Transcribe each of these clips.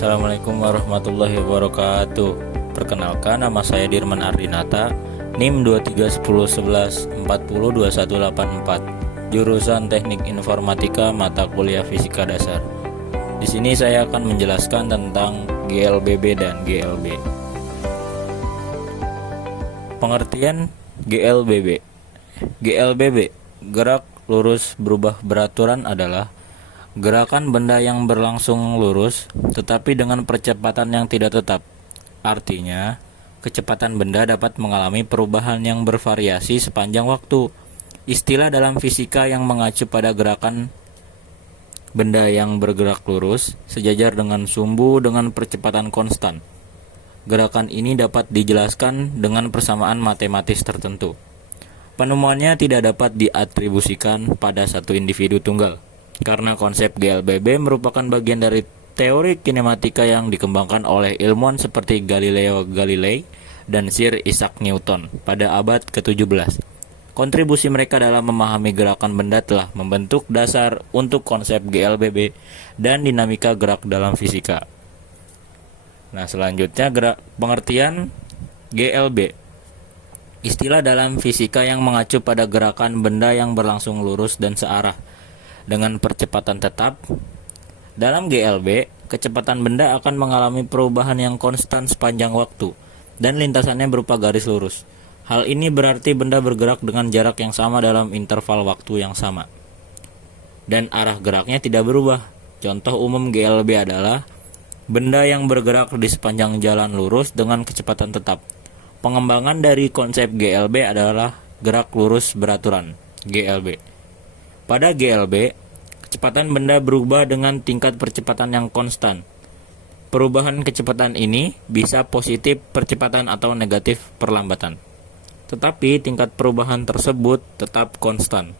Assalamualaikum warahmatullahi wabarakatuh. Perkenalkan, nama saya Dirman Ardinata, NIM 231011402184, jurusan Teknik Informatika, mata kuliah Fisika Dasar. Di sini saya akan menjelaskan tentang GLBB dan GLB. Pengertian GLBB. GLBB, gerak lurus berubah beraturan, adalah gerakan benda yang berlangsung lurus tetapi dengan percepatan yang tidak tetap. Artinya, kecepatan benda dapat mengalami perubahan yang bervariasi sepanjang waktu. Istilah dalam fisika yang mengacu pada gerakan benda yang bergerak lurus sejajar dengan sumbu dengan percepatan konstan. Gerakan ini dapat dijelaskan dengan persamaan matematis tertentu. Penemuannya tidak dapat diatribusikan pada satu individu tunggal, karena konsep GLBB merupakan bagian dari teori kinematika yang dikembangkan oleh ilmuwan seperti Galileo Galilei dan Sir Isaac Newton pada abad ke-17. Kontribusi mereka dalam memahami gerakan benda telah membentuk dasar untuk konsep GLBB dan dinamika gerak dalam fisika. Nah, selanjutnya pengertian GLB. Istilah dalam fisika yang mengacu pada gerakan benda yang berlangsung lurus dan searah dengan percepatan tetap. Dalam GLB, kecepatan benda akan mengalami perubahan yang konstan sepanjang waktu dan lintasannya berupa garis lurus. Hal ini berarti benda bergerak dengan jarak yang sama dalam interval waktu yang sama, dan arah geraknya tidak berubah. Contoh umum GLB adalah benda yang bergerak di sepanjang jalan lurus dengan kecepatan tetap. Pengembangan dari konsep GLB adalah gerak lurus beraturan, GLB. Pada GLB, kecepatan benda berubah dengan tingkat percepatan yang konstan. Perubahan kecepatan ini bisa positif percepatan atau negatif perlambatan, tetapi tingkat perubahan tersebut tetap konstan.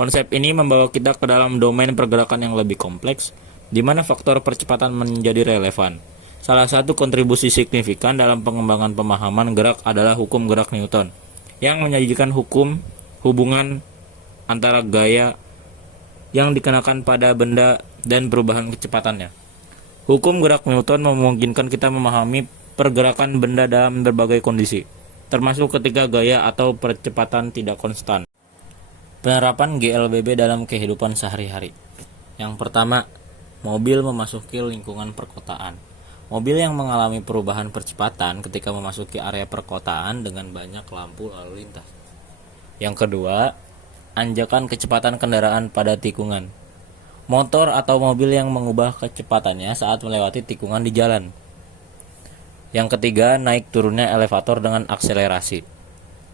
Konsep ini membawa kita ke dalam domain pergerakan yang lebih kompleks, di mana faktor percepatan menjadi relevan. Salah satu kontribusi signifikan dalam pengembangan pemahaman gerak adalah hukum gerak Newton, yang menyajikan hubungan antara gaya yang dikenakan pada benda dan perubahan kecepatannya. Hukum gerak Newton memungkinkan kita memahami pergerakan benda dalam berbagai kondisi, termasuk ketika gaya atau percepatan tidak konstan. Penerapan GLBB dalam kehidupan sehari-hari. Yang pertama, mobil memasuki lingkungan perkotaan. Mobil yang mengalami perubahan percepatan ketika memasuki area perkotaan dengan banyak lampu lalu lintas. Yang kedua, anjakan kecepatan kendaraan pada tikungan. Motor atau mobil yang mengubah kecepatannya saat melewati tikungan di jalan. Yang ketiga, naik turunnya elevator dengan akselerasi.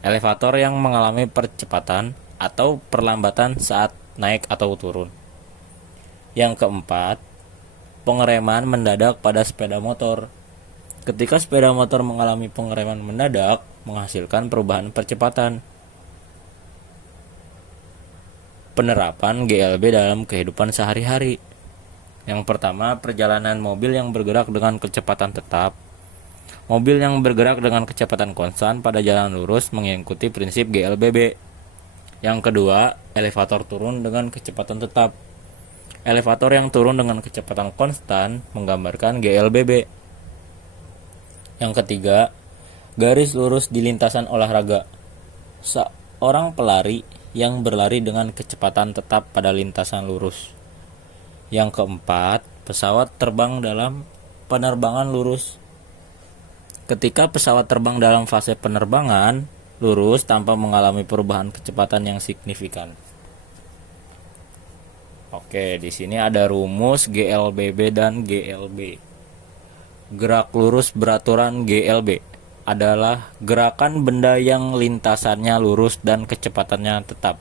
Elevator yang mengalami percepatan atau perlambatan saat naik atau turun. Yang keempat, pengereman mendadak pada sepeda motor. Ketika sepeda motor mengalami pengereman mendadak, menghasilkan perubahan percepatan. Penerapan GLB dalam kehidupan sehari-hari. Yang pertama, perjalanan mobil yang bergerak dengan kecepatan tetap. Mobil yang bergerak dengan kecepatan konstan pada jalan lurus mengikuti prinsip GLBB. Yang kedua, elevator turun dengan kecepatan tetap. Elevator yang turun dengan kecepatan konstan menggambarkan GLBB. Yang ketiga, garis lurus di lintasan olahraga. Seorang pelari yang berlari dengan kecepatan tetap pada lintasan lurus. Yang keempat, pesawat terbang dalam penerbangan lurus. Ketika pesawat terbang dalam fase penerbangan lurus tanpa mengalami perubahan kecepatan yang signifikan. Oke, di sini ada rumus GLBB dan GLB. Gerak lurus beraturan GLB adalah gerakan benda yang lintasannya lurus dan kecepatannya tetap.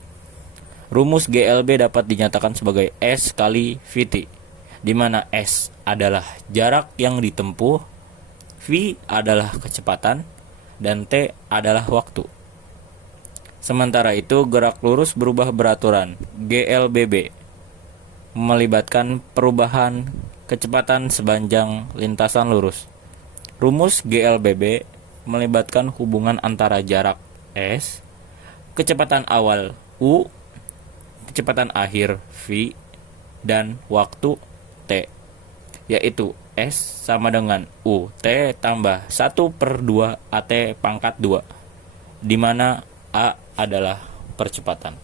Rumus GLB dapat dinyatakan sebagai S kali Vt, di mana S adalah jarak yang ditempuh, V adalah kecepatan, dan T adalah waktu. Sementara itu, gerak lurus berubah beraturan GLBB melibatkan perubahan kecepatan sepanjang lintasan lurus. Rumus GLBB melibatkan hubungan antara jarak S, kecepatan awal U, kecepatan akhir V, dan waktu T, yaitu S sama dengan UT tambah 1/2 AT pangkat 2, di mana A adalah percepatan.